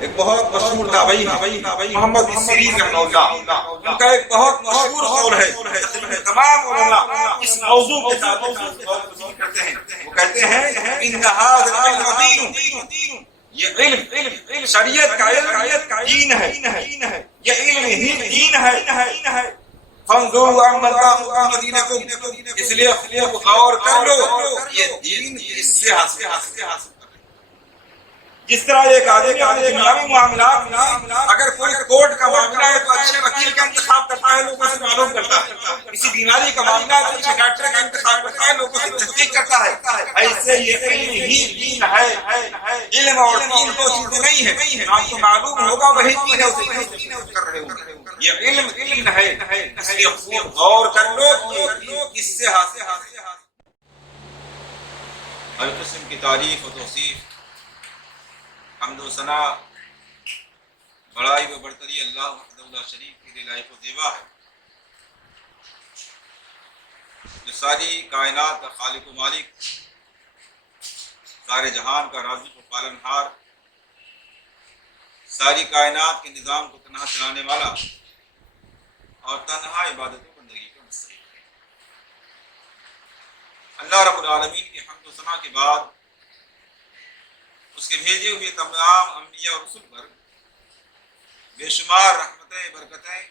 ایک بہت مشہور تابعی محمد بن سیرین رحمہ اللہ، ان کا ایک بہت مشہور قول ہے، تقریباً تمام علماء اس موضوع کے ساتھ ذکر کرتے ہیں. وہ کہتے ہیں ان ھذا العلم دین، یہ علم شریعت کا علم دین ہے، یہ علم ہی دین ہے. فانظروا عمن تاخذون دینکم، اس لیے خوب غور کر لو یہ دین کس سے حاصل کر. جس طرح ایک آدمی اپنے دنیاوی معاملات میں اگر کوئی کورٹ کا معاملہ ہے تو اچھے وکیل کا انتخاب کرتا ہے، لوگوں سے معلوم کرتا ہے. کسی بیماری کا معاملہ ہے تو اچھے ڈاکٹر کا انتخاب کرتا ہے، لوگوں سے تصدیق کرتا ہے. ایسے یہ علم ہی دین ہے. علم اور دین دو چیزیں نہیں ہیں. آپ کو معلوم ہوگا وہی دین ہے، اسے کر رہے ہوں. یہ علم دین ہے، اس لیے خوب غور کر لو کہ یہ دین کس سے حاصل. ہر قسم کی تعریف و توصیف، حمد و ثنا، بڑائی و برتری اللہ وحدہ لا شریک کے لیے لائق و زیبا ہے، جو ساری کائنات کا خالق و مالک، سارے جہان کا رازق و پالنہار، ساری کائنات کے نظام کو تنہا چلانے والا اور تنہا عبادت و بندگی کا مستحق ہے. اللہ رب العالمین کی حمد و ثنا کے بعد اس کے بھیجے ہوئے تمام انبیاء اور رسل پر بے شمار رحمتیں، برکتیں،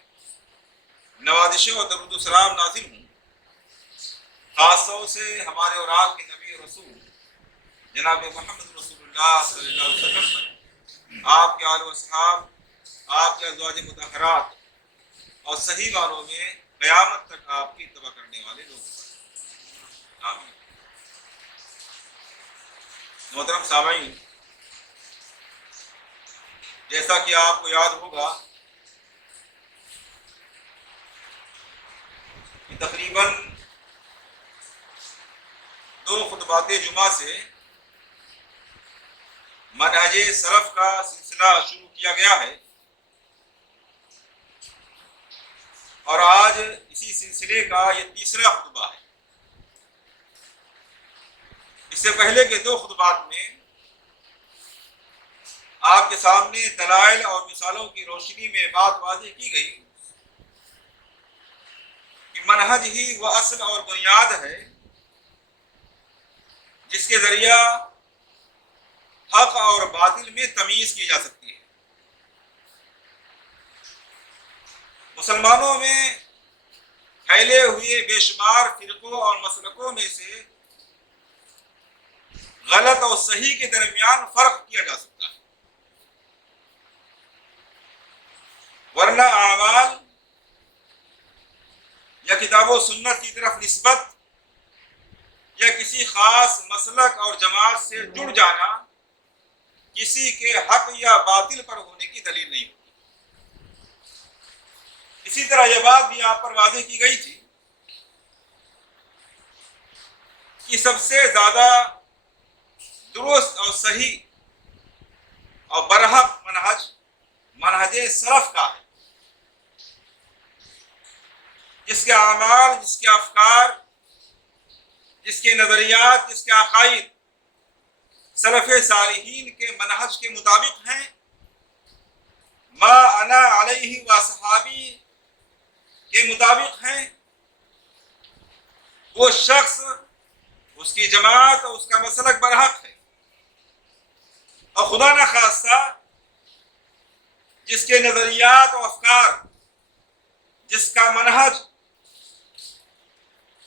نوازشیں اور درود و سلام نازل ہوں. خاص طور سے ہمارے اور آپ کے نبی اور رسول جناب محمد رسول اللہ صلی اللہ علیہ وسلم پر، آپ کے آل و اصحاب، آپ کے ازواج مطہرات اور صحیح معنوں میں قیامت تک آپ کی اتباع کرنے والے لوگوں پر. آمین. محترم سامعین، جیسا کہ آپ کو یاد ہوگا کہ تقریباً 2 خطبات جمعہ سے منہج سلف کا سلسلہ شروع کیا گیا ہے، اور آج اسی سلسلے کا یہ تیسرا خطبہ ہے. اس سے پہلے کے 2 خطبات میں آپ کے سامنے دلائل اور مثالوں کی روشنی میں بات واضح کی گئی کہ منہج ہی وہ اصل اور بنیاد ہے جس کے ذریعہ حق اور باطل میں تمیز کی جا سکتی ہے. مسلمانوں میں پھیلے ہوئے بے شمار فرقوں اور مسلکوں میں سے غلط اور صحیح کے درمیان فرق کیا جا سکتا ہے، ورنہ اعمال یا کتاب و سنت کی طرف نسبت یا کسی خاص مسلک اور جماعت سے جڑ جانا کسی کے حق یا باطل پر ہونے کی دلیل نہیں ہوتی. اسی طرح یہ بات بھی آپ پر واضح کی گئی تھی کہ سب سے زیادہ درست اور صحیح اور برحق منہج سلف کا ہے، جس کے اعمال، جس کے افکار، جس کے نظریات، جس کے عقائد سلف صالحین کے منہج کے مطابق ہیں. ما انا علیہ و صحابی کے مطابق ہیں. وہ شخص، اس کی جماعت اور اس کا مسلک برحق ہے، اور خدا نخواستہ جس کے نظریات و افکار، جس کا منہج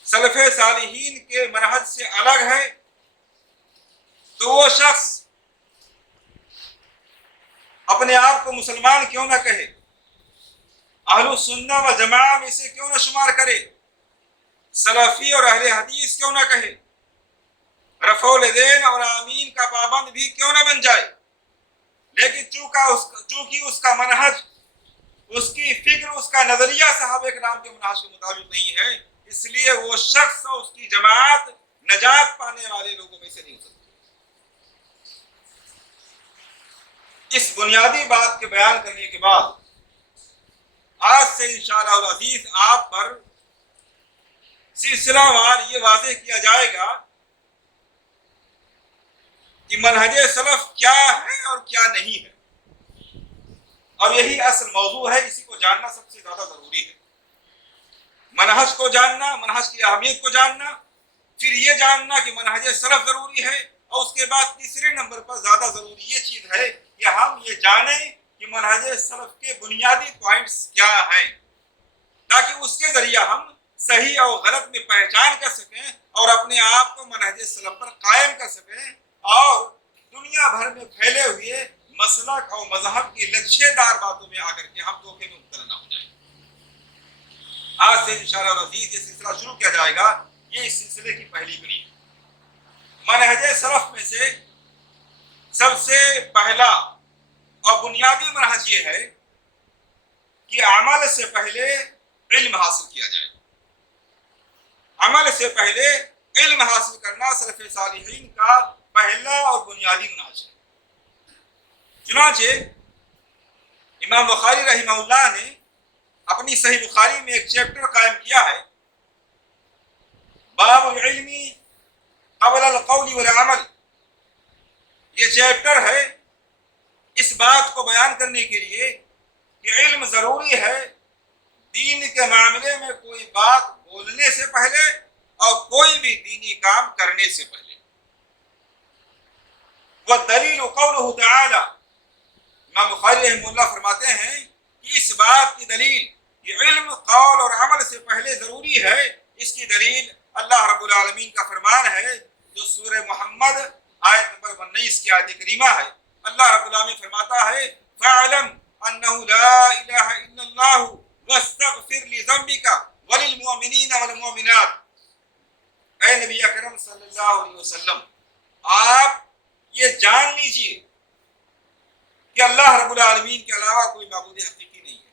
سلف صالحین کے منہج سے الگ ہے، تو وہ شخص اپنے آپ کو مسلمان کیوں نہ کہے، اہل السنہ و جماعہ میں سے کیوں نہ شمار کرے، سلفی اور اہل حدیث کیوں نہ کہے، رفع الیدین اور آمین کا پابند بھی کیوں نہ بن جائے، لیکن چونکہ اس کا منہج، اس کی فکر، اس کا نظریہ صحابہ کرام کے منہج کے مطابق نہیں ہے، اس لیے وہ شخص اور اس کی جماعت نجات پانے والے لوگوں میں سے نہیں ہو سکتی. اس بنیادی بات کے بیان کرنے کے بعد آج سے انشاءاللہ العزیز آپ پر سلسلہ وار یہ واضح کیا جائے گا کہ منہج سلف کیا ہے اور کیا نہیں ہے. اور یہی اصل موضوع ہے، اسی کو جاننا سب سے زیادہ ضروری ہے۔ منہج کو جاننا، منہج کی اہمیت کو جاننا، پھر یہ جاننا کہ منہج سلف ضروری ہے، اور اس کے بعد تیسرے نمبر پر زیادہ ضروری یہ چیز ہے کہ ہم یہ جانیں کہ منہج سلف کے بنیادی پوائنٹس کیا ہیں، تاکہ اس کے ذریعے ہم صحیح اور غلط میں پہچان کر سکیں اور اپنے آپ کو منہج سلف پر قائم کر سکیں، اور دنیا بھر میں پھیلے ہوئے مسلک اور مذہب کی لچھے دار باتوں میں آ کر کے ہم دھوکے میں مبتلا نہ ہو جائیں۔ آج سے انشاءاللہ العزیز یہ سلسلہ شروع کیا جائے گا، یہ اس سلسلے کی پہلی کڑی ہے۔ منہج سلف میں سے سب سے پہلا اور بنیادی منہج یہ ہے کہ عمل سے پہلے علم حاصل کیا جائے۔ عمل سے پہلے علم حاصل کرنا سلف صالحین کا پہلا اور بنیادی منہج ہے۔ چنانچہ امام بخاری رحمہ اللہ نے اپنی صحیح بخاری میں ایک چیپٹر قائم کیا ہے، باب العلم قبل القول والعمل۔ یہ چیپٹر ہے اس بات کو بیان کرنے کے لیے کہ علم ضروری ہے دین کے معاملے میں، کوئی بات بولنے سے پہلے اور کوئی بھی دینی کام کرنے سے پہلے۔ والدلیل قولہ تعالی، امام بخاری رحمہ اللہ فرماتے ہیں کہ اس بات کی دلیل کہ علم قول اور عمل سے پہلے ضروری ہے، اس کی دلیل اللہ رب العالمین کا فرمان ہے جو سورہ محمد آیت نمبر 19 کی آیت کریمہ ہے۔ اللہ رب العالمین فرماتا ہے فَاعْلَمْ أَنَّهُ لَا إِلَهَ إِلَّا اللَّهُ وَاسْتَغْفِرْ لِذَنبِكَ وَلِلْمُؤْمِنِينَ وَالْمُؤْمِنَاتِ۔ اے نبی اکرم صلی اللہ علیہ وسلم، آپ یہ جان لیجئے کہ اللہ رب العالمین کے علاوہ کوئی معبود حقیقی نہیں ہے،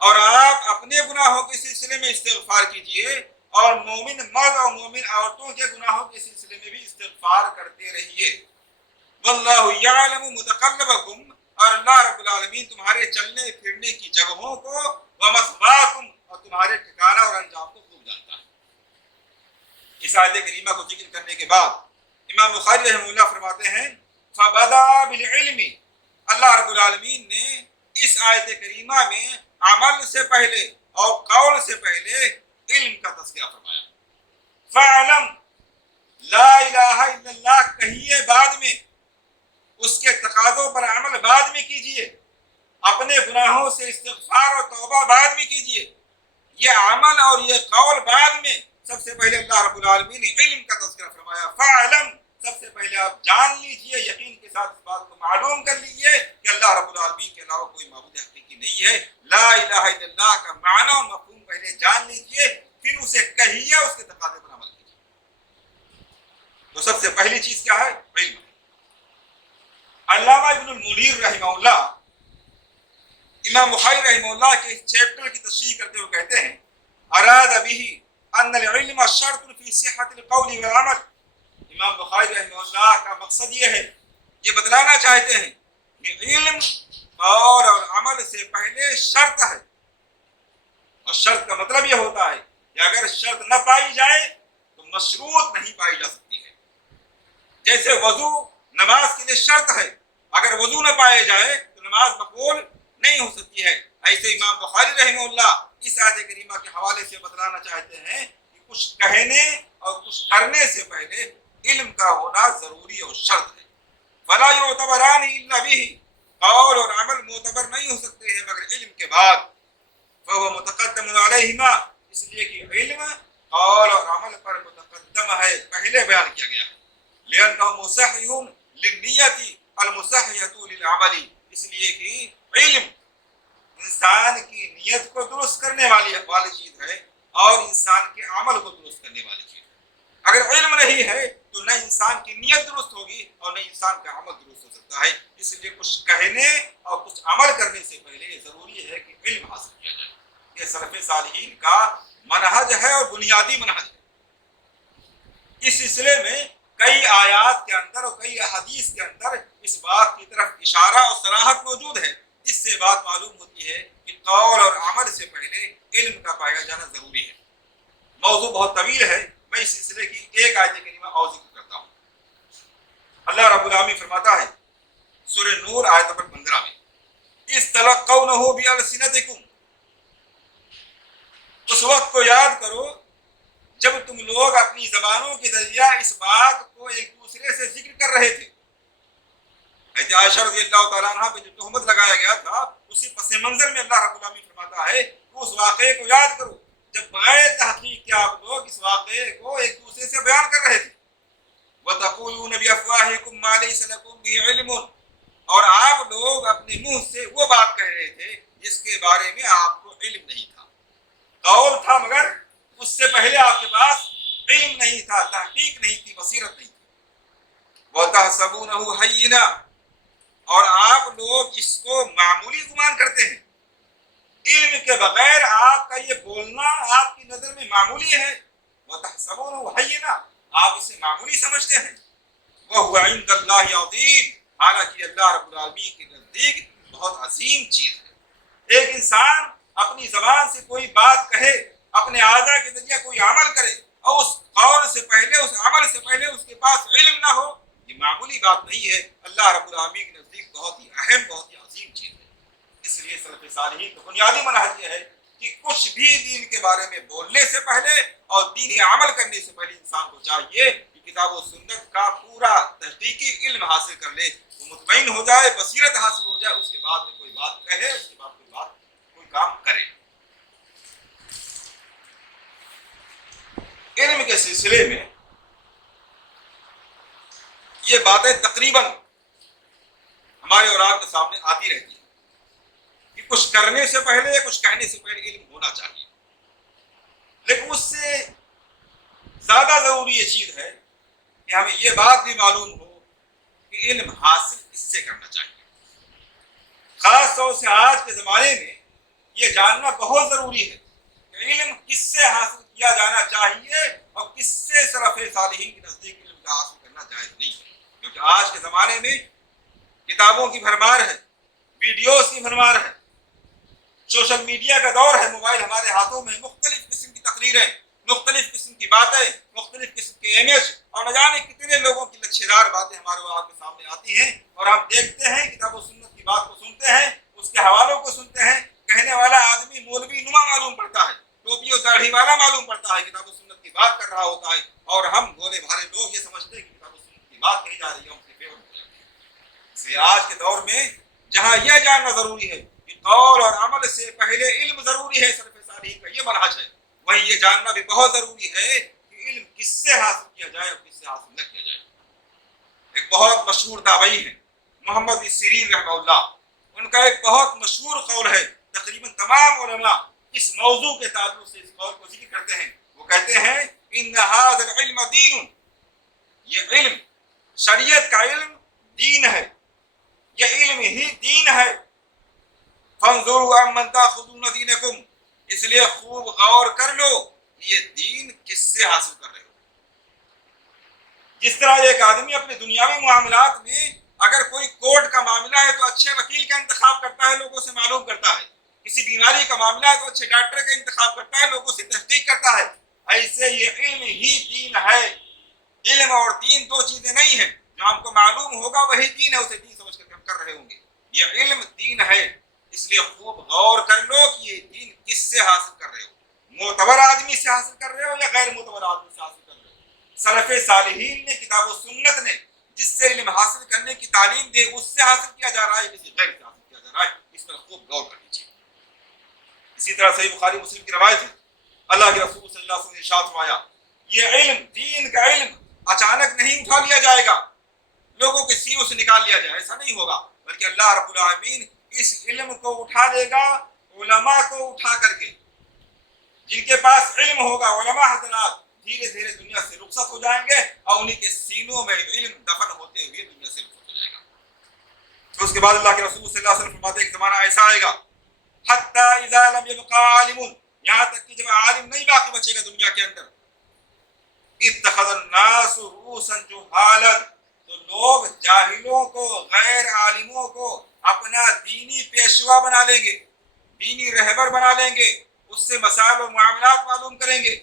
اور آپ اپنے گناہوں کے سلسلے میں استغفار کیجئے، اور مومن مرد اور مومن عورتوں کے گناہوں کے سلسلے میں بھی استغفار کرتے رہیے۔ واللہ یعلم متقلبکم، اور اللہ رب العالمین تمہارے چلنے پھرنے کی جگہوں کو، ومثواکم، اور تمہارے ٹھکانہ اور انجام کو خوب جانتا ہے۔ اس آیت کریمہ کو ذکر کرنے کے بعد امام بخاری رحمہ اللہ فرماتے ہیں فَبَدَأَ بِالْعِلْمِ، اللہ رب العالمین نے اس آیت کریمہ میں عمل سے پہلے اور قول سے پہلے علم کا تذکرہ فرمایا۔ فَاعْلَمْ، لا الہ الا اللہ کہیے بعد میں، اس کے تقاضوں پر عمل بعد میں کیجئے، اپنے گناہوں سے استغفار اور توبہ بعد میں کیجئے، یہ عمل اور یہ قول بعد میں۔ سب سے پہلے اللہ رب العالمین نے علم کا تذکرہ فرمایا۔ فَاعْلَمْ، سب سے پہلے آپ جان لیجئے، یقین کے ساتھ اس بات کو معلوم کر لیجئے کہ اللہ رب العالمین کے علاوہ کوئی معبود حقیقی نہیں ہے۔ لا الہ الا اللہ کا معنی اور مفہوم پہلے جان لیجئے، پھر اسے کہیے، اس کے تقاضے پر عمل کیجئے۔ تو سب سے پہلی چیز کیا ہے؟ علم۔ علامہ ابن المنیر رحمہ اللہ امام بخاری رحمہ اللہ کے اس چیپٹر کی تشریح کرتے ہوئے کہتے ہیں اراد به ان العلم شرط فی صحت القول والعمل۔ امام بخاری رحمہ اللہ کا مقصد یہ ہے، یہ بتلانا چاہتے ہیں کہ علم قول اور عمل سے پہلے شرط ہے، اور شرط کا مطلب یہ ہوتا ہے کہ اگر شرط نہ پائی جائے تو مشروط نہیں پائی جا سکتی ہے۔ جیسے وضو نماز کے لیے شرط ہے، اگر وضو نہ پائے جائے تو نماز مقبول نہیں ہو سکتی ہے، ایسے امام بخاری رحمہ اللہ اس آیت کریمہ کے حوالے سے بتلانا چاہتے ہیں کہ کچھ کہنے اور کچھ کرنے سے پہلے علم کا ہونا ضروری اور شرط ہے۔ فلا یعتبران الا به، قول اور عمل معتبر نہیں ہو سکتے ہیں مگر علم کے بعد۔ فهو متقدم علیہما، اس لیے کہ علم قول اور عمل پر متقدم ہے، پہلے بیان کیا گیا ہے۔ لأنه مصحح للنیت المصححۃ للعمل، اس لیے کہ علم انسان کی نیت کو درست کرنے والی چیز ہے اور انسان کے عمل کو درست کرنے والی چیز ہے۔ اگر علم نہیں ہے تو نہ انسان کی نیت درست ہوگی اور نہ انسان کا عمل درست ہو سکتا ہے۔ اس لیے کچھ کہنے اور کچھ عمل کرنے سے پہلے یہ ضروری ہے کہ علم حاصل کیا جائے۔ یہ سلف صالحین کا منہج ہے اور بنیادی منہج ہے۔ اس سلسلے میں کئی آیات کے اندر اور کئی احادیث کے اندر اس بات کی طرف اشارہ اور صراحت موجود ہے۔ اس سے بات معلوم ہوتی ہے کہ قول اور عمل سے پہلے علم کا پایا جانا ضروری ہے۔ موضوع بہت طویل ہے، میں اس سلسلے کی ایک آیت کریمہ اور ذکر کرتا ہوں۔ اللہ رب العالمین فرماتا ہے سورہ نور آیت نمبر 15 میں اذ تلقونه بألسنتکم، اس وقت کو یاد کرو جب تم لوگ اپنی زبانوں کے ذریعہ اس بات کو ایک دوسرے سے ذکر کر رہے تھے۔ حضرت عائشہ رضی اللہ تعالیٰ عنہ پہ جو تہمت لگایا گیا تھا، اسی پس منظر میں اللہ رب العالمین فرماتا ہے کہ اس واقعے کو یاد کرو جب بغیر تحقیق کے آپ لوگ اس واقعے کو ایک دوسرے سے بیان کر رہے تھے۔ وَتَقُولُونَ بِأَفْوَاهِكُم مَّا لَيْسَ لَكُم بِهِ عِلْمٌ، اور آپ لوگ اپنے منہ سے وہ بات کہہ رہے تھے جس کے بارے میں آپ کو علم نہیں تھا۔ قول تھا مگر اس سے پہلے آپ کے پاس علم نہیں تھا، تحقیق نہیں تھی، بصیرت نہیں تھی۔ وَتَحْسَبُونَهُ هَيِّنًا، اور آپ لوگ اس کو معمولی گمان کرتے ہیں۔ علم کے بغیر آپ کا یہ بولنا آپ کی نظر میں معمولی ہے۔ وَتَحْسَبُونَهُ هَيِّنًا، آپ اسے معمولی سمجھتے ہیں۔ وَهُوَ عِندَ اللَّهِ عَظِيمٌ، حالانکہ اللہ رب العالمین کے نزدیک بہت عظیم چیز ہے۔ ایک انسان اپنی زبان سے کوئی بات کہے، اپنے اعضاء کے ذریعے کوئی عمل کرے اور اس قول سے پہلے، اس عمل سے پہلے اس کے پاس علم نہ ہو، یہ معمولی بات نہیں ہے، اللہ رب العالمین کے نزدیک بہت ہی اہم، بہت ہی عظیم چیز ہے۔ اس لیے سلف صالحین کا بنیادی منہج یہ ہے کہ کچھ بھی دین کے بارے میں بولنے سے پہلے اور دینی عمل کرنے سے پہلے انسان کو چاہیے کہ کتاب و سنت کا پورا تحقیقی علم حاصل کر لے، وہ مطمئن ہو جائے، بصیرت حاصل ہو جائے، اس کے بعد میں کوئی بات کہے، اس کے بعد کوئی کام کرے۔ علم کے سلسلے میں یہ باتیں تقریباً ہمارے اور آپ کے سامنے آتی رہتی ہیں کہ کچھ کرنے سے پہلے یا کچھ کہنے سے پہلے علم ہونا چاہیے، لیکن اس سے زیادہ ضروری یہ چیز ہے کہ ہمیں یہ بات بھی معلوم ہو کہ علم حاصل کس سے کرنا چاہیے۔ خاص طور سے آج کے زمانے میں یہ جاننا بہت ضروری ہے کہ علم کس سے حاصل کیا جانا چاہیے اور کس سے سلف صالحین کے نزدیک علم کا حاصل کرنا جائز نہیں ہے، کیونکہ آج کے زمانے میں کتابوں کی بھرمار ہے، ویڈیوز کی بھرمار ہے، سوشل میڈیا کا دور ہے، موبائل ہمارے ہاتھوں میں، مختلف قسم کی تقریریں، مختلف قسم کی باتیں، مختلف قسم کے امیج اور نہ جانے کتنے لوگوں کی لچھیدار باتیں ہمارے اور آپ کے سامنے آتی ہیں، اور ہم دیکھتے ہیں، کتاب و سنت کی بات کو سنتے ہیں، اس کے حوالوں کو سنتے ہیں، کہنے والا آدمی مولوی نما معلوم پڑتا ہے، ٹوپی اور داڑھی والا معلوم پڑتا ہے، کتاب و سنت کی بات کر رہا ہوتا ہے، اور ہم بھولے بھالے لوگ یہ سمجھتے ہیں کہ کتاب و سنت کی بات کہی جا رہی ہے، ہم سے فیور ہو جاتے ہیں۔ اس لیے آج کے دور میں جہاں یہ جاننا ضروری ہے کہ قول اور عمل سے پہلے علم ضروری ہے، سلف صالحین کا یہ منہج ہے، وہیں یہ جاننا بھی بہت ضروری ہے کہ علم کس سے حاصل کیا جائے اور کس سے حاصل نہ کیا جائے۔ ایک بہت مشہور تابعی ہیں محمد بن سیرین رحمہ اللہ، ان کا ایک بہت مشہور قول ہے، تقریباً تمام علماء اس موضوع کے تعلق سے اس قول کو ذکر کرتے ہیں۔ وہ کہتے ہیں ان ھذا العلم دین، یہ علم، شریعت کا علم دین ہے، یہ علم ہی دین ہے۔ فانظروا عمن تاخذون دینکم، اس لیے خوب غور کر لو یہ دین کس سے حاصل کر رہے ہو۔ جس طرح ایک آدمی اپنے دنیاوی معاملات میں اگر کوئی کورٹ کا معاملہ ہے تو اچھے وکیل کا انتخاب کرتا ہے، لوگوں سے معلوم کرتا ہے، کسی بیماری کا معاملہ ہے تو اچھے ڈاکٹر کا انتخاب کرتا ہے، لوگوں سے تحقیق کرتا ہے، ایسے یہ علم ہی دین ہے۔ علم اور دین دو چیزیں نہیں ہیں، جو ہم کو معلوم ہوگا وہی دین ہے، اسے دین سمجھ کر ہم کر رہے ہوں گے۔ یہ علم دین ہے، اس لیے خوب غور کر لو کہ یہ دین کس سے حاصل کر رہے ہو، معتبر آدمی سے حاصل کر رہے ہو یا غیر معتبر آدمی سے حاصل کر رہے ہو۔ سلف صالحین نے، کتاب و سنت نے جس سے علم حاصل کرنے کی تعلیم دے، اس سے حاصل کیا جا رہا ہے، کسی غیر سے حاصل کیا جا رہا ہے، اس پر خوب غور کر لیجیے۔ اسی طرح صحیح بخاری مسلم کی روایت ہے، اللہ کے رسول صلی اللہ علیہ وسلم نے ارشاد فرمایا، یہ علم، دین کا علم اچانک نہیں اٹھا لیا جائے گا، لوگوں کے سینوں سے نکال لیا جائے، ایسا نہیں ہوگا، بلکہ اللہ رب العالمین اس علم کو اٹھا لے گا علماء کو اٹھا کر کے، جن کے پاس علم ہوگا، علماء حضرات دھیرے دھیرے دنیا سے رخصت ہو جائیں گے اور انہیں کے سینوں میں علم دفن ہوتے ہوئے دنیا سے رخصت ہو جائے گا۔ تو اس کے بعد اللہ کے رسول صلی اللہ علیہ وسلم فرماتے ہیں ایک زمانہ ایسا آئے گا حتی اذا لم يبقى عالم، یہاں تک کہ جب عالم نہیں باقی بچے گا دنیا کے اندر، اتخذ الناس رؤوسا جہالا، تو لوگ جاہلوں کو، غیر عالموں کو اپنا دینی پیشوا بنا لیں گے، دینی رہبر بنا لیں گے، اس سے مسائل و معاملات معلوم کریں گے،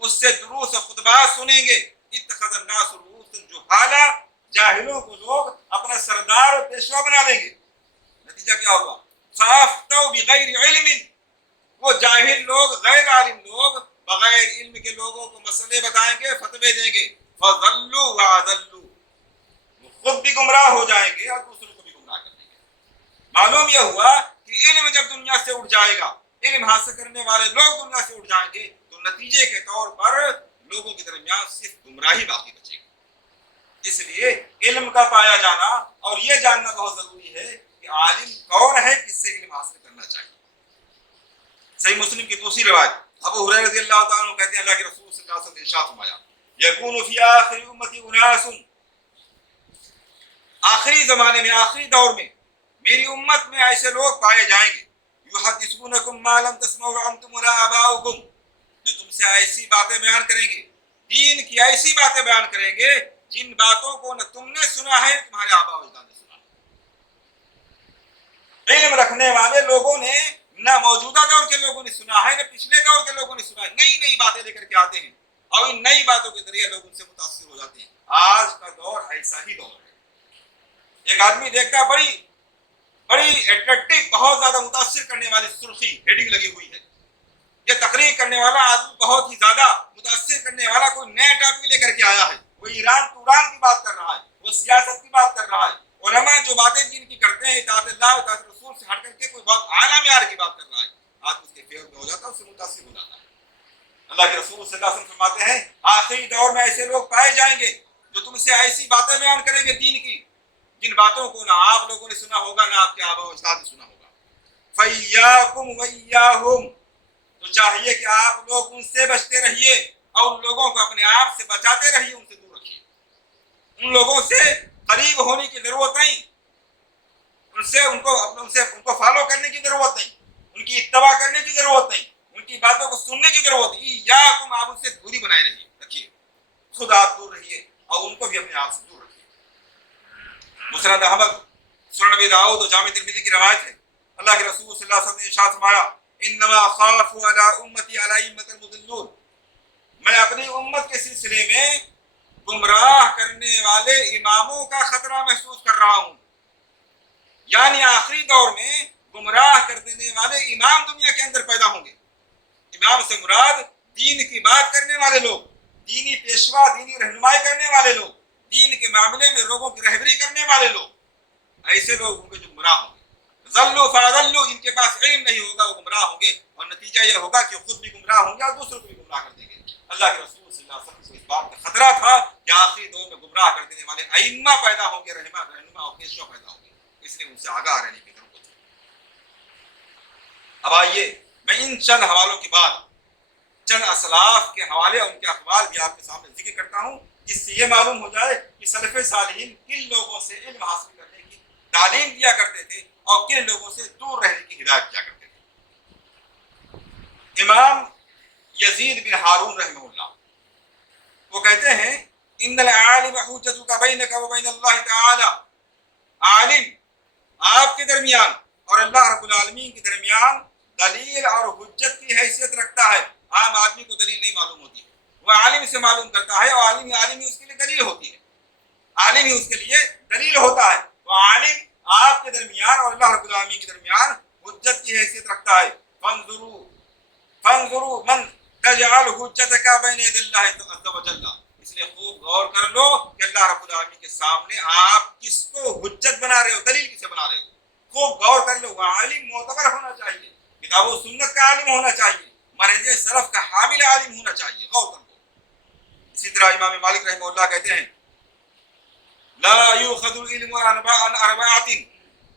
اس سے دروس و خطبات سنیں گے۔ اتخذ الناس رؤوسا جہالا، جاہلوں کو لوگ اپنا سردار اور پیشوا بنا لیں گے۔ نتیجہ نتیجہ کیا ہوگا؟ فافتوا بغیر علم، وہ جاہل لوگ، غیر عالم لوگ بغیر علم کے لوگوں کو مسئلے بتائیں گے، فتوے دیں گے، فضلوا واضلوا، وہ خود بھی گمراہ ہو جائیں گے اور دوسروں کو بھی گمراہ کر دیں گے۔ معلوم یہ ہوا کہ علم جب دنیا سے اٹھ جائے گا، علم حاصل کرنے والے لوگ دنیا سے اٹھ جائیں گے، تو نتیجے کے طور پر لوگوں کے درمیان صرف گمراہی باقی بچے گی۔ اس لیے علم کا پایا جانا اور یہ جاننا بہت ضروری ہے کہ عالم کون ہے، کس سے علم حاصل کرنا چاہیے۔ صحیح مسلم کی دوسری روایت، ابو ہریرہ رضی اللہ تعالیٰ عنہ کہتے ہیں اللہ کے رسول صلی اللہ علیہ وسلم نے ارشاد فرمایا یکون فی آخر امتی اناس، آخری زمانے میں، آخری دور میں میری امت میں ایسے لوگ پائے جائیں گے یحدثونکم ما لم تسمعوا انتم ولا آباؤکم، جو تم سے ایسی باتیں بیان کریں گے، دین کی ایسی باتیں بیان کریں گے جن باتوں کو نہ تم نے سنا ہے تمہارے آباء و اجداد نے سنا ہے۔ علم رکھنے والے لوگوں نے نہ موجودہ دور کے لوگوں نے سنا ہے، نہ پچھلے دور کے لوگوں نے سنا ہے، نئی نئی باتیں لے کر کے آتے ہیں اور ان نئی باتوں کے ذریعے لوگ ان سے متاثر ہو جاتے ہیں۔ آج کا دور ایسا ہی دور ہے۔ ایک آدمی دیکھتا بڑی اٹریکٹیو، بہت زیادہ متاثر کرنے والی سرخی ہیڈنگ لگی ہوئی ہے، یہ تقریر کرنے والا آدمی بہت ہی زیادہ متاثر کرنے والا کوئی نیا ٹاپک لے کر کے آیا ہے، وہ ایران کی بات کر رہا ہے، وہ سیاست کی بات کر رہا ہے، علماء جو باتیں دین کی کرتے ہیں اطاعت اللہ اطاعت رسول سے ہٹ کر کے کوئی بہت اعلیٰ معیار کی بات کر رہا ہے، آدمی اس کے فیور میں ہو جاتا ہے، اس سے متاثر ہو جاتا ہے۔ اللہ کے رسول صلی اللہ علیہ وسلم فرماتے ہیں آخری دور میں ایسے لوگ پائے جائیں گے جو تم سے ایسی باتیں بیان کریں گے دین کی جن باتوں کو نہ آپ لوگوں نے سنا ہوگا، نہ آپ کے آباء و اجداد نے سنا ہوگا۔ فَإِيَّاكُمْ وَإِيَّاهُمْ، تو چاہیے کہ آپ لوگ ان سے بچتے رہیے اور ان لوگوں کو اپنے آپ سے بچاتے رہیے، ان سے دور رکھیے۔ ان لوگوں سے قریب ہونے کی ضرورت نہیں، ان کو فالو کرنے کی ضرورت نہیں، ان کی اتباع کرنے کی ضرورت نہیں، ان کی باتوں کو سننے کی ضرورت نہیں۔ یا تم آپ ان سے دوری بنائے رکھیے، خود آپ دور رہیے اور ان کو بھی اپنے آپ سے دور رکھیے۔ مسند احمد، سنن ابی داؤد اور جامع ترمذی کی روایت ہے، اللہ کے رسول صلی اللہ علیہ وسلم نے ارشاد فرمایا انما خاف علی امتی الائمۃ المضلون، میں اپنی امت کے سلسلے میں گمراہ کرنے والے اماموں کا خطرہ محسوس کر رہا ہوں۔ یعنی آخری دور میں گمراہ کر دینے والے امام دنیا کے اندر پیدا ہوں گے۔ امام سے مراد دین کی بات کرنے والے لوگ، دینی پیشوا، دینی رہنمائی کرنے والے لوگ، دین کے معاملے میں لوگوں کی رہبری کرنے والے لوگ، ایسے لوگ ہوں گے جو گمراہ ہوں گے۔ ضلوا فاضلوا، جن کے پاس علم نہیں ہوگا وہ گمراہ ہوں گے، اور نتیجہ یہ ہوگا کہ خود بھی گمراہ ہوں گے اور دوسروں کو بھی گمراہ کر دیں گے۔ اللہ کے رسول صلی اللہ علیہ وسلم کو اس بات کا خطرہ تھا کہ آخری دور میں گمراہ کر دینے والے ائمہ پیدا ہوں گے، رہنما اور پیشوا پیدا ہوں گے، اس لیے ان سے آگاہ رہنے کی ضرورت ہے۔ اب آئیے میں ان چند حوالوں کے بعد چند اسلاف کے حوالے اور ان کے اقوال بھی آپ کے سامنے ذکر کرتا ہوں، جس سے یہ معلوم ہو جائے کہ سلف صالحین کن لوگوں سے علم حاصل کرنے کی تعلیم دیا کرتے تھے اور کن لوگوں سے دور رہنے کی ہدایت کیا کرتے تھے۔ امام یزید بن ہارون رحمہ اللہ وہ کہتے ہیں ان العالم حجتک بینک و بین اللہ تعالی، عالم آپ کے درمیان اور اللہ رب العالمین کے درمیان دلیل اور حجت کی حیثیت رکھتا ہے۔ عام آدمی کو دلیل نہیں معلوم ہوتی، وہ عالم سے معلوم کرتا ہے، اور عالم ہی اس کے لیے دلیل ہوتی ہے، عالم ہی اس کے لیے دلیل ہوتا ہے۔ تو عالم آپ کے درمیان اور اللہ رب العالمین کے درمیان حجت کی حیثیت رکھتا ہے۔ فانظروا من تجعل حجتک بین ید اللہ عز وجل، اس لیے خوب غور کر لو کہ اللہ رب العالمین کے سامنے آپ کس کو حجت بنا رہے ہو، دلیل کسے بنا رہے ہو، خوب غور کر لو۔ وہ عالم معتبر ہونا چاہیے، کتاب و سنت کا عالم ہونا چاہیے، منہج سلف کا حامل عالم ہونا چاہیے، غور کر لو۔ اسی طرح امام مالک رحمہ اللہ کہتے ہیں لا یؤخذ العلم عن اربعۃ،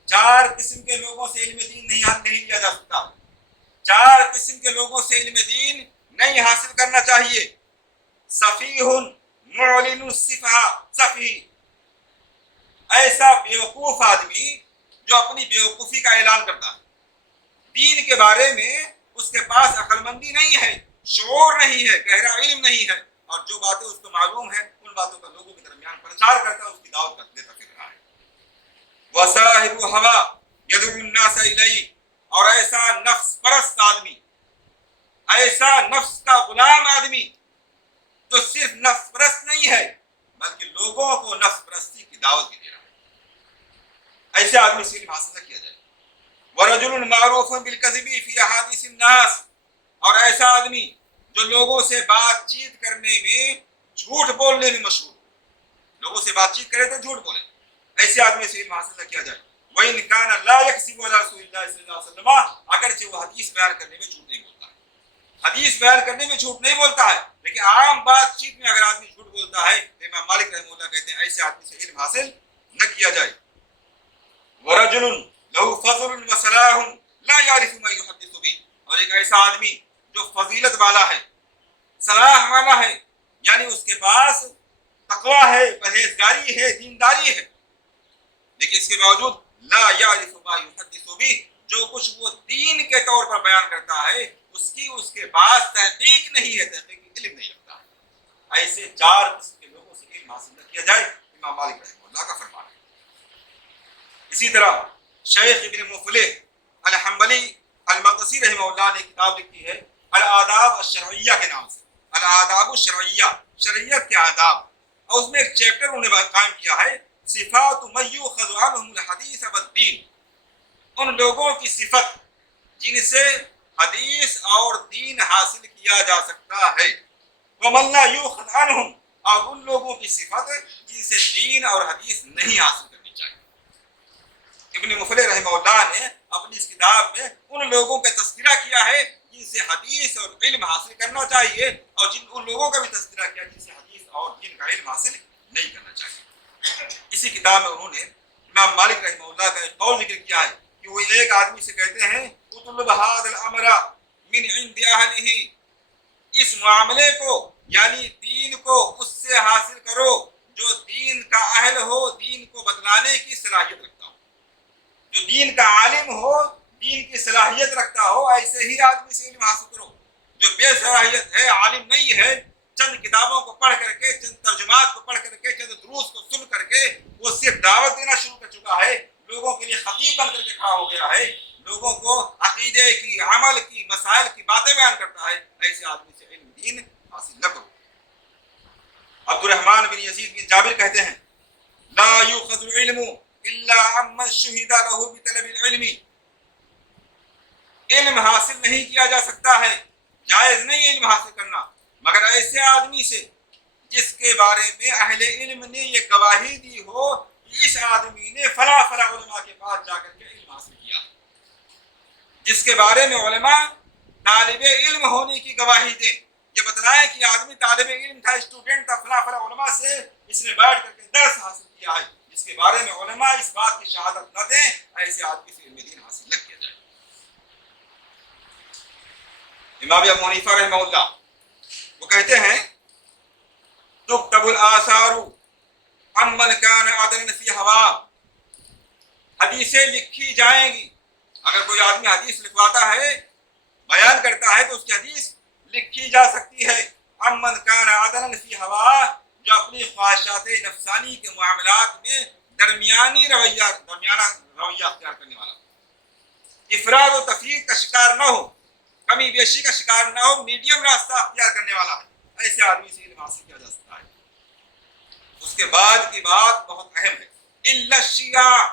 چار قسم کے لوگوں سے علم دین نہیں لیا جا سکتا، چار قسم کے لوگوں سے علم دین نہیں حاصل کرنا چاہیے۔ سفیہ معلن السفہ، سفیہ ایسا بیوقوف آدمی جو اپنی بیوقوفی کا اعلان کرتا ہے، دین کے بارے میں اس کے پاس عقل مندی نہیں ہے، شعور نہیں ہے، گہرا علم نہیں ہے، اور جو باتیں اس کو معلوم ہیں ان باتوں کا لوگوں کے درمیان پرچار کرتا ہے، اس کی دعوت دیتا پھر رہا ہے۔ وصاحب ہوا یدعو الناس الیہ، اور ایسا نفس پرست آدمی، ایسا نفس کا غلام آدمی جو صرف نفس پرست نہیں ہے بلکہ لوگوں کو نفس پرستی کی دعوت بھی دے رہا ہے، ایسے آدمی سے علم حاصل نہ کیا جائے۔ ورجل معروف بالکذب فی احادیث الناس، اور ایسا آدمی جو لوگوں سے بات چیت کرنے میں جھوٹ بولنے میں مشہور، لوگوں سے بات چیت کرے تو جھوٹ بولے، ایسے آدمی سے علم حاصل نہ کیا جائے۔ وَإِنْ كَانَ لَا يَكْذِبُ عَلَى رَسُولِ اللَّهِ صلی اللہ علیہ وسلم، اگرچہ وہ حدیث بیان کرنے میں جھوٹ نہیں بولتا ہے، حدیث بیان کرنے میں جھوٹ نہیں بولتا ہے، لیکن عام بات چیت میں اگر آدمی جھوٹ بولتا ہے تو امام مالک رحمہ اللہ کہتے ہیں ایسے آدمی سے علم حاصل نہ کیا جائے۔ وَرَجُلٌ لَهُ فَضْلٌ وَصَلَاحٌ لَا يَعْرِفُ مَا يُحَدِّثُ بِهِ، اور ایک ایسا آدمی جو فضیلت والا ہے، صلاح والا ہے، یعنی اس کے پاس تقوی ہے، پرہیزگاری ہے، دینداری ہے، لیکن اس کے باوجود لا یعرف ما یحدث به، جو کچھ وہ دین کے طور پر بیان کرتا ہے اس کے پاس تحقیق نہیں ہے، تحقیقی علم نہیں رکھتا ہے، ایسے چار قسم کے لوگوں سے علم حاصل نہ کیا جائے، امام مالک رحمہ اللہ کا فرمان ہے۔ اسی طرح شیخ ابن مفلح الحنبلی المقدسی رحمہ اللہ نے کتاب لکھی ہے الآداب الشرعیہ کے نام سے، الآداب الشرعیہ، شریعت کے آداب، اور اس میں ایک چیپٹر انہوں نے قائم کیا ہے صفات من یؤخذ عنہم الحدیث والدین، ان لوگوں کی صفت جن سے حدیث اور دین حاصل کیا جا سکتا ہے، ومن لا یؤخذ عنہم، اور ان لوگوں کی صفت جن سے دین اور حدیث نہیں حاصل کرنی چاہیے۔ ابن مفلح رحمہ اللہ نے اپنی اس کتاب میں ان لوگوں کا تذکرہ کیا ہے جن سے حدیث اور علم حاصل کرنا چاہیے، اور ان لوگوں کا بھی تذکرہ کیا جن سے حدیث اور دین کا علم حاصل نہیں کرنا چاہیے۔ اسی کتاب میں انہوں نے امام مالک رحمہ اللہ کا ایک قول ذکر کیا ہے کہ وہ ایک آدمی سے کہتے ہیں اطلب هذا الامر من عند اہلہ، اس معاملے کو یعنی دین کو اس سے حاصل کرو جو دین کا اہل ہو، دین کو بتلانے کی صلاحیت رکھتا ہو، جو دین کا عالم ہو، دین کی صلاحیت رکھتا ہو، ایسے ہی آدمی سے علم حاصل کرو۔ جو بے صلاحیت ہے، عالم نہیں ہے، چند کتابوں کو پڑھ کر کے، چند ترجمات کو پڑھ کر کے، چند دروس کو سن کر کے وہ صرف دعوت دینا شروع کر چکا ہے، لوگوں کے لیے خطیب بن کر کے کھڑا ہو گیا ہے، لوگوں کو عقیدے کی، عمل کی، مسائل کی باتیں بیان کرتا ہے، ایسے آدمی سے علم دین حاصل نہ کرو۔ عبد الرحمن بن یزید بن جابر کہتے ہیں لا یؤخذ العلم الا عمن شہد له بطلب العلم، علم حاصل نہیں کیا جا سکتا ہے، جائز نہیں علم حاصل کرنا، مگر ایسے آدمی سے جس کے بارے میں اہل علم نے یہ گواہی دی ہو کہ اس آدمی نے فلاں فلاں علماء کے پاس جا کر کے علم حاصل کیا، جس کے بارے میں علماء طالب علم ہونے کی گواہی دیں، یہ بتلائیں کہ آدمی طالب علم تھا، اسٹوڈنٹ تھا، فلاں فلاں علماء سے اس نے بیٹھ کر کے درس حاصل کیا ہے، جس کے بارے میں علماء اس بات کی شہادت نہ دیں، ایسے آدمی سے علم دین حاصل نہ کیا جائے۔ امام ابو حنیفہ رحمہ اللہ وہ کہتے ہیں تکتب الآثار عمن کان عدلا فی ہوا، حدیثیں لکھی جائیں گی، اگر کوئی آدمی حدیث لکھواتا ہے، بیان کرتا ہے تو اس کی حدیث لکھی جا سکتی ہے، عمن کان عدلا فی ہوا، جو اپنی خواہشات نفسانی کے معاملات میں درمیانہ رویہ اختیار کرنے والا، افراد و تفریط کا شکار نہ ہو، کمی بیشی کا شکار نہ ہو، میڈیم راستہ اختیار کرنے والا ہے، ایسے آدمی سے علم حاصل کیا جا سکتا ہے۔ اس کے بعد کی بات بہت اہم ہے، الا الشیعہ،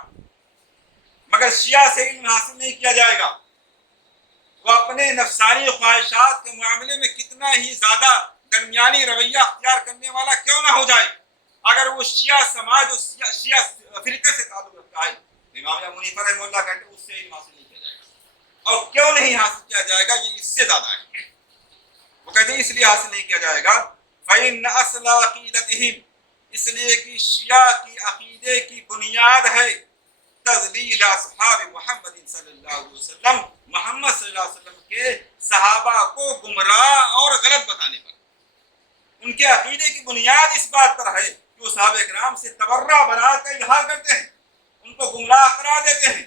مگر شیعہ سے علم حاصل نہیں کیا جائے گا، وہ اپنے نفسانی خواہشات کے معاملے میں کتنا ہی زیادہ درمیانی رویہ اختیار کرنے والا کیوں نہ ہو جائے، اگر وہ شیعہ سماج اور شیعہ فرقے سے تعلق رکھتا ہے، امام ابو حنیفہ رحمہ اللہ کہتے ہیں اس سے علم حاصل نہیں کیا جائے گا، اور کیوں نہیں حاصل کیا جائے گا، یہ اس سے زیادہ ہے، وہ کہتے ہیں اس لیے حاصل نہیں کیا جائے گا فإن اصل عقیدتہم، اس لیے کہ شیعہ کی عقیدے کی بنیاد ہے تضلیل اصحاب محمد صلی اللہ علیہ وسلم، محمد صلی اللہ علیہ وسلم کے صحابہ کو گمراہ اور غلط بتانے پر، ان کے عقیدے کی بنیاد اس بات پر ہے کہ وہ صحابہ کرام سے تبرہ برات کا اظہار کرتے ہیں، ان کو گمراہ قرار دیتے ہیں،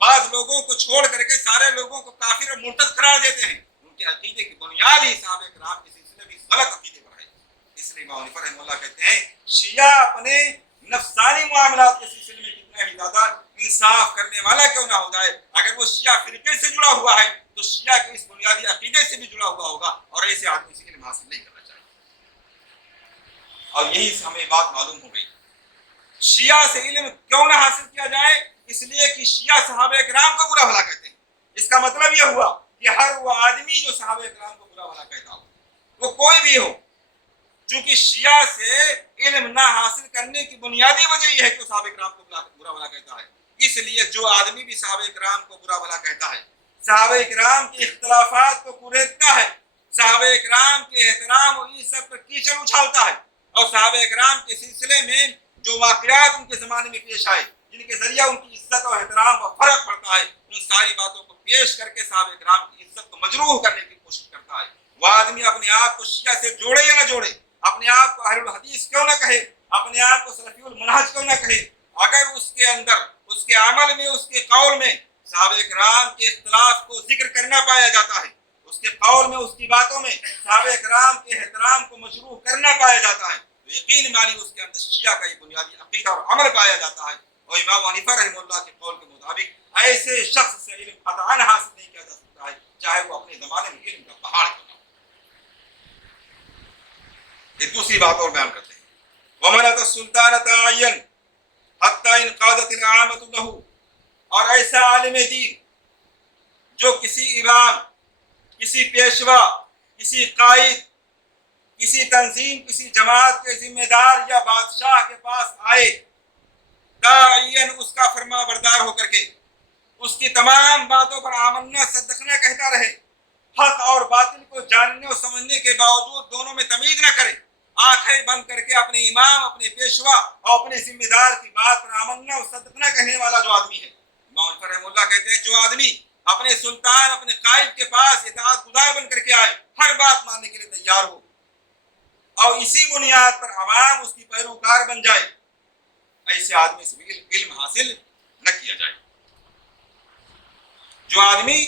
بعض لوگوں کو چھوڑ کر کے سارے لوگوں کو کافر اور مرتد قرار دیتے ہیں، ان کے عقیدے کی بنیاد ہی صحابہ کرام کے سلسلے میں غلط عقیدے پر ہے۔ اس لیے امام حنیفہ رحمہ اللہ کہتے ہیں شیعہ اپنے نفسانی معاملات کے سلسلے میں کتنا ہی زیادہ انصاف کرنے والا کیوں نہ ہو جائے، اگر وہ شیعہ فرقے سے جڑا ہوا ہے تو شیعہ کے اس بنیادی عقیدے سے بھی جڑا ہوا ہوگا، اور ایسے آدمی سے علم حاصل نہیں کرنا چاہیے۔ اور یہی سے ہمیں بات معلوم ہو گئی، شیعہ سے علم کیوں نہ حاصل کیا جائے، اس لیے کہ شیعہ صحابہ کرام کو برا بھلا کہتے ہیں۔ اس کا مطلب یہ ہوا کہ ہر وہ آدمی جو صحابہ کرام کو برا بھلا کہتا ہو، وہ کوئی بھی ہو، چونکہ شیعہ سے علم نہ حاصل کرنے کی بنیادی وجہ یہ ہے کہ وہ صحابہ کرام کو برا بھلا کہتا ہے۔ اس لیے جو آدمی بھی صحابہ کرام کو برا بھلا کہتا ہے، صحابہ کرام کے اختلافات کو کوریدتا ہے، صحابہ کرام کے احترام اور عزت پر کیچڑ اچھالتا ہے، اور صحابہ کرام کے سلسلے میں جو واقعات ان کے زمانے میں پیش آئے، جن کے ذریعہ ان کی عزت اور احترام پر فرق پڑتا ہے، ان ساری باتوں کو پیش کر کے صحابہ کرام کی عزت کو مجروح کرنے کی کوشش کرتا ہے۔ وہ آدمی اپنے آپ کو شیعہ سے جوڑے یا نہ جوڑے، اپنے آپ کو اہل الحدیث کیوں نہ کہے، اپنے آپ کو سلفی المنہج کیوں نہ کہے، اگر اس کے اندر، اس کے عمل میں، اس کے قول میں صحابہ کرام کے اختلاف کو ذکر کرنا پایا جاتا ہے، اس کے قول میں، اس کی باتوں میں صحابہ کرام کے احترام کو مشروع کرنا پایا جاتا ہے، تو یقین مانی اس کے اندر شیعہ کا یہ بنیادی عقیدہ اور عمل پایا جاتا ہے۔ اور امام حنیفہ رحمہ اللہ کے قول کے مطابق ایسے شخص سے علم قطعاً حاصل نہیں کیا جا سکتا ہے، چاہے وہ اپنے زمانے میں علم کا پہاڑ کیوں نہ ہو۔ ایک دوسری بات اور بیان کرتے ہیں، وَمَنَتَ السُّلْطَانَ تَعَيَّنْ حَتَّى إِنْ قَادَتِ الْعَامَةُ لَهُ، اور ایسا عالم دین جو کسی امام، کسی پیشوا، کسی قائد، کسی تنظیم، کسی جماعت کے ذمہ دار یا بادشاہ کے پاس آئے، داعین اس کا فرما بردار ہو کر کے اس کی تمام باتوں پر آمنا صدقنا کہتا رہے، حق اور باطل کو جاننے اور سمجھنے کے باوجود دونوں میں تمیز نہ کرے، آنکھیں بند کر کے اپنے امام، اپنے پیشوا اور اپنے ذمہ دار کی بات پر آمنا اور صدقنا کہنے والا جو آدمی ہے، امام رحمہ اللہ کہتے ہیں جو آدمی اپنے سلطان، اپنے قائد کے پاس اطاعت گزار بن کر کے آئے، ہر بات ماننے کے لیے تیار ہو، اور اسی بنیاد پر عوام اس کی پیروکار بن جائے، ایسے آدمی سے علم حاصل نہ کیا جائے۔ جو آدمی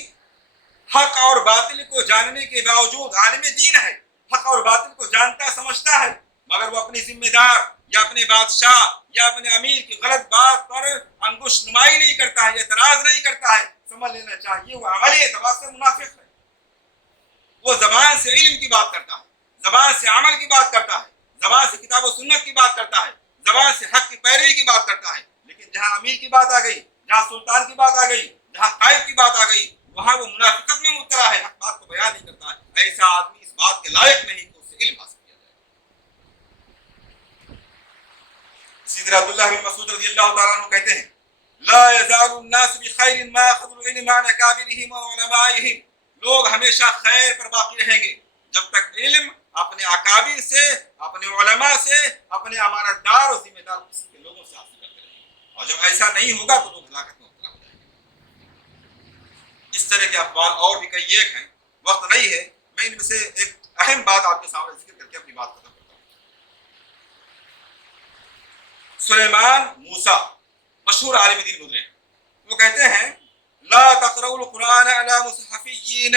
حق اور باطل کو جاننے کے باوجود عالم دین ہے، حق اور باطل کو جانتا سمجھتا ہے، مگر وہ اپنی ذمہ دار یا اپنے بادشاہ یا اپنے امیر کی غلط بات پر انگشت نمائی نہیں کرتا ہے، اعتراض نہیں کرتا ہے، سمجھ لینا چاہیے وہ عملی اعتبار سے منافق ہے۔ وہ زبان سے علم کی بات کرتا ہے، زبان سے عمل کی بات کرتا ہے، زبان سے کتاب و سنت کی بات کرتا ہے، زبان سے حق کی پیروی کی بات کرتا ہے، لیکن جہاں امیر کی بات آ گئی، جہاں سلطان کی بات آ گئی، جہاں قائد کی بات آ گئی، وہاں وہ منافقت میں مبتلا ہے، حق بات کو بیان نہیں کرتا ہے۔ ایسا آدمی اس بات کے لائق نہیں کہ اس سے علم حاصل کیا جائے۔ اسی طرح عبداللہ بن مسعود رضی اللہ تعالیٰ عنہ کہتے ہیں، لا يزال الناس بخير ما اخذوا العلم عن اكابرهم وعلمائهم، لوگ ہمیشہ خیر پر باقی رہیں گے جب تک علم اپنے اکابر سے، اپنے علماء سے، اپنے امانت دار اور ذمہ دار کسی کے لوگوں سے حاصل کرتے رہیں گے، اور جب ایسا نہیں ہوگا تو لوگ ہلاکت میں مبتلا ہو جائیں گے۔ اس طرح کے اقوال اور بھی کئی ایک ہیں، وقت نہیں ہے، میں ان میں سے ایک اہم بات آپ کے سامنے ذکر کر کے اپنی بات ختم کرتا ہوں۔ سلیمان موسیٰ مشہور عالم دین گزرے، وہ کہتے ہیں لا تقرؤوا القرآن علی مصحفیین،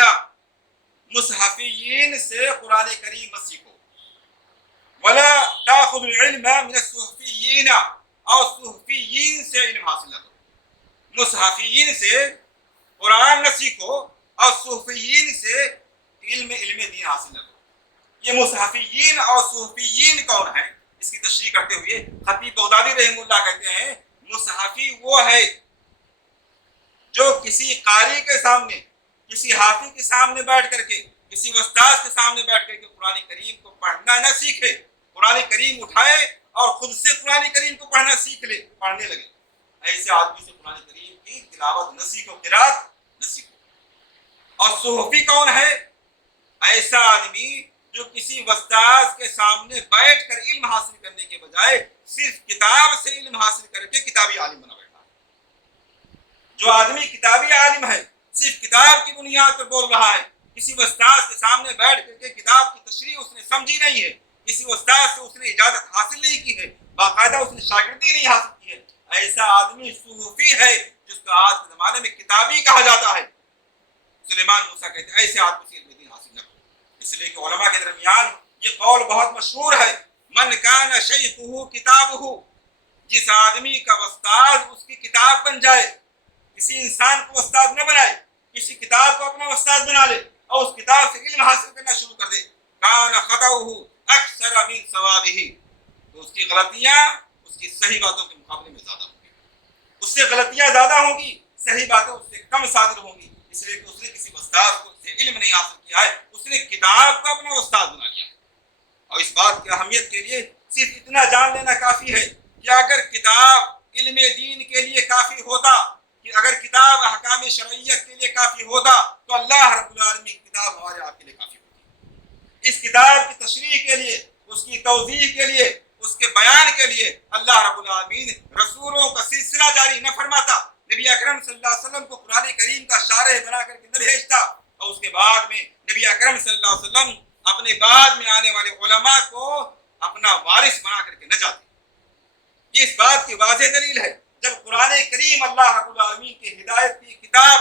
مصحفیین سے قرآن کریم مت سیکھو، ولا تاخذوا العلم من الصحفیین، اور صحفیین سے علم حاصل نہ کرو، مصحفیین سے قرآن نہ سیکھو اور صحفیین سے علم دین حاصل نہ کرو۔ یہ مصحفیین اور صحفیین کون ہیں؟ اس کی تشریح کرتے ہوئے خطیب بغدادی رحمہ اللہ کہتے ہیں مصحفی وہ ہے جو کسی قاری کے سامنے، کسی حافظ کے سامنے بیٹھ کر کے، کسی استاد کے سامنے بیٹھ کر کے قرآن کریم کو پڑھنا نہ سیکھے، قرآن کریم اٹھائے اور خود سے قرآن کریم کو پڑھنا سیکھ لے، پڑھنے لگے، ایسے آدمی سے قرآن کریم کی تلاوت نہ سیکھو، قرات نہ سیکھو۔ اور صحفی کون ہے؟ ایسا آدمی جو کسی استاد کے سامنے بیٹھ کر علم حاصل کرنے کے بجائے صرف کتاب سے علم حاصل کر کے کتابی عالم بنا بیٹھا ہے۔ جو آدمی کتابی عالم ہے، صرف کتاب کی بنیاد پر بول رہا ہے، کسی استاد کے سامنے بیٹھ کر کے کتاب کی تشریح اس نے سمجھی نہیں ہے، کسی استاد سے اس نے اجازت حاصل نہیں کی ہے، باقاعدہ اس نے شاگردی نہیں حاصل کی ہے، ایسا آدمی صوفی ہے جس کو آج کے زمانے میں کتابی کہا جاتا ہے۔ سلیمان موسیٰ کہتے ہیں ایسے آدمی سے علم دین حاصل نہ کرو، اس لیے کہ علماء کے درمیان یہ قول بہت مشہور ہے، من کان شیخہ کتابہ، جس آدمی کا استاد اس کی کتاب بن جائے، کسی انسان کو استاد نہ بنائے، کسی کتاب کو اپنا استاد بنا لے اور اس کتاب سے علم حاصل کرنا شروع کر دے، کان خطأہ اکثر من ثوابہ، تو اس کی غلطیاں اس کی صحیح باتوں کے مقابلے میں زیادہ ہوں گی، اس سے غلطیاں زیادہ ہوں گی، صحیح باتیں اس سے کم صادر ہوں گی، اس لیے کہ اس نے کسی استاد کو سے علم نہیں حاصل کیا ہے، اس نے کتاب کو اپنا استاد بنا لیا ہے۔ اور اس بات کی اہمیت کے لیے صرف اتنا جان لینا کافی ہے کہ اگر کتاب علم دین کے لیے کافی ہوتا، کہ اگر کتاب احکام شرعیت کے لیے کافی ہوتا، تو اللہ رب العالمین کتاب ہمارے آپ کے لیے کافی ہوتی۔ اس کتاب کی تشریح کے لیے، اس کی توضیح کے لیے، اس کے بیان کے لیے اللہ رب العالمین رسولوں کا سلسلہ جاری نہ فرماتا، نبی اکرم صلی اللہ علیہ وسلم کو قرآن کریم کا شارح بنا کر کے نہ بھیجتا، اور اس کے بعد میں نبی اکرم صلی اللہ علیہ وسلم اپنے بعد میں آنے والے علماء کو اپنا وارث بنا کر کے نہ جاتے۔ یہ اس بات کی واضح دلیل ہے، جب قرآن کریم اللہ رب العالمین کی ہدایت کی کتاب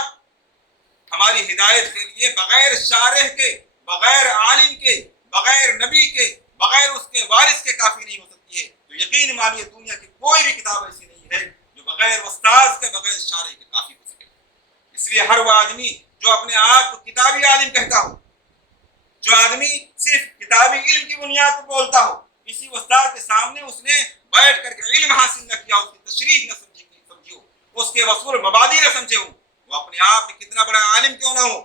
ہماری ہدایت کے لیے بغیر شارح کے، بغیر عالم کے، بغیر نبی کے، بغیر اس کے وارث کے کافی نہیں ہو سکتی ہے، تو یقین مانیے دنیا کی کوئی بھی کتاب ایسی نہیں ہے جو بغیر استاذ کے، بغیر شارح کے کافی ہو سکے۔ اس لیے ہر وہ آدمی جو اپنے آپ کو کتابی عالم کہتا ہو، جو آدمی صرف کتابی علم کی بنیاد پر بولتا ہو، کسی استاد کے سامنے اس نے بیٹھ کر کے علم حاصل نہ کیا، اس کی تشریح نہ سمجھی ہو، اس کے اصول مبادی نہ سمجھے ہو، وہ اپنے آپ میں کتنا بڑا عالم کیوں نہ ہو،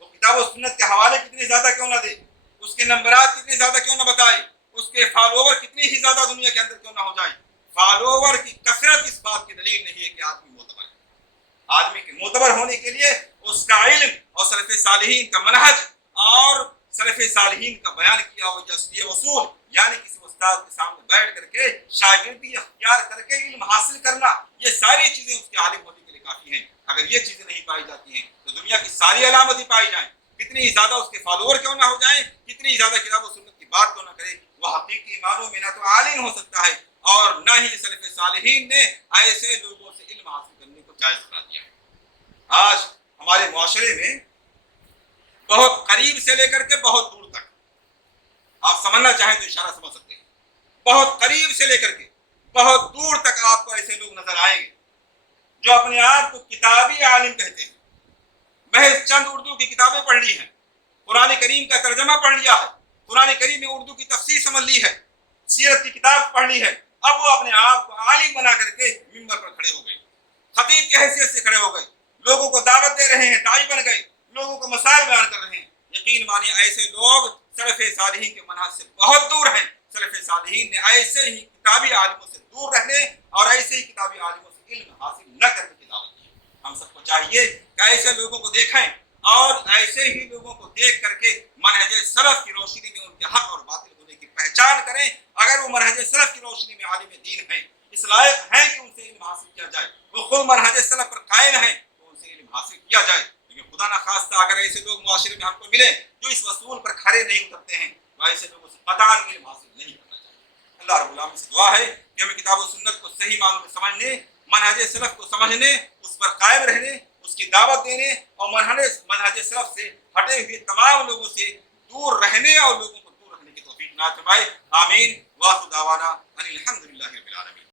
وہ کتاب و سنت کے حوالے کتنے زیادہ کیوں نہ دے، اس کے نمبرات کتنے زیادہ کیوں نہ بتائے، اس کے فالوور کتنی ہی زیادہ دنیا کے اندر کیوں نہ ہو جائے، فالوور کی کثرت اس بات کی دلیل نہیں ہے کہ آدمی معتبر ہے۔ آدمی کے معتبر ہونے کے لیے اس کا علم اور سلف صالحین کا منہج اور سلف صالحین کا بیان کیا ہو یہ اصول، یعنی کسی استاد کے سامنے بیٹھ کر کے شاگردی اختیار کر کے علم حاصل کرنا، یہ ساری چیزیں اس کے عالم ہونے کے لیے کافی ہیں۔ اگر یہ چیزیں نہیں پائی جاتی ہیں تو دنیا کی ساری علامتیں پائی جائیں، کتنی ہی زیادہ اس کے فالوور کیوں نہ ہو جائیں، کتنی ہی زیادہ کتاب و سنت کی بات کیوں نہ کرے، وہ حقیقی معنوں میں نہ تو عالم ہو سکتا ہے اور نہ ہی سلف صالحین نے ایسے لوگوں سے علم حاصل کرنے کو جائز قرار دیا ہے۔ آج ہمارے معاشرے میں بہت قریب سے لے کر کے بہت دور تک، آپ سمجھنا چاہیں تو اشارہ سمجھ سکتے ہیں، بہت قریب سے لے کر کے بہت دور تک آپ کو ایسے لوگ نظر آئیں گے جو اپنے آپ کو کتابی عالم کہتے ہیں، محض چند اردو کی کتابیں پڑھ لی ہیں، قرآن کریم کا ترجمہ پڑھ لیا ہے، قرآن کریم میں اردو کی تفسیر سمجھ لی ہے، سیرت کی کتاب پڑھ لی ہے، اب وہ اپنے آپ کو عالم بنا کر کے منبر پر کھڑے ہو گئے، خطیب کی حیثیت سے کھڑے ہو گئے، لوگوں کو دعوت دے رہے ہیں، داعی بن گئے، لوگوں کو مسائل بیان کر رہے ہیں۔ یقین مانیے ایسے لوگ سلف صالحین کے منہج سے بہت دور ہیں۔ سلف صالحین نے ایسے ہی کتابی عالموں سے دور رہنے اور ایسے ہی کتابی عالموں سے علم حاصل نہ کرنے کی دعوت دی۔ ہم سب کو چاہیے کہ ایسے لوگوں کو دیکھیں اور ایسے ہی لوگوں کو دیکھ کر کے منہج سلف کی روشنی میں ان کے حق اور باطل ہونے کی پہچان کریں۔ اگر وہ منہج سلف کی روشنی میں عالم دین ہیں، اس لائق ہیں کہ ان سے علم حاصل کیا جائے، وہ خود منہج سلف پر قائم ہیں تو ان سے علم حاصل کیا جائے۔ لیکن خدا نہ خواستہ اگر ایسے لوگ معاشرے میں ہم کو ملے جو اس اصول پر کھڑے نہیں اترتے ہیں تو ایسے لوگوں سے قطعاً علم حاصل نہیں کرنا چاہیے۔ اللہ رب العالمین سے دعا ہے کہ ہمیں کتاب و سنت کو صحیح معنوں میں سمجھنے، منہج سلف کو سمجھنے، اس پر قائم رہنے، اس کی دعوت دینے اور منہج سلف سے ہٹے ہوئے تمام لوگوں سے دور رہنے اور لوگوں کو دور رکھنے کی توفیق عنایت فرمائے۔ آمین۔ وآخر دعوانا ان الحمد للہ رب العالمین۔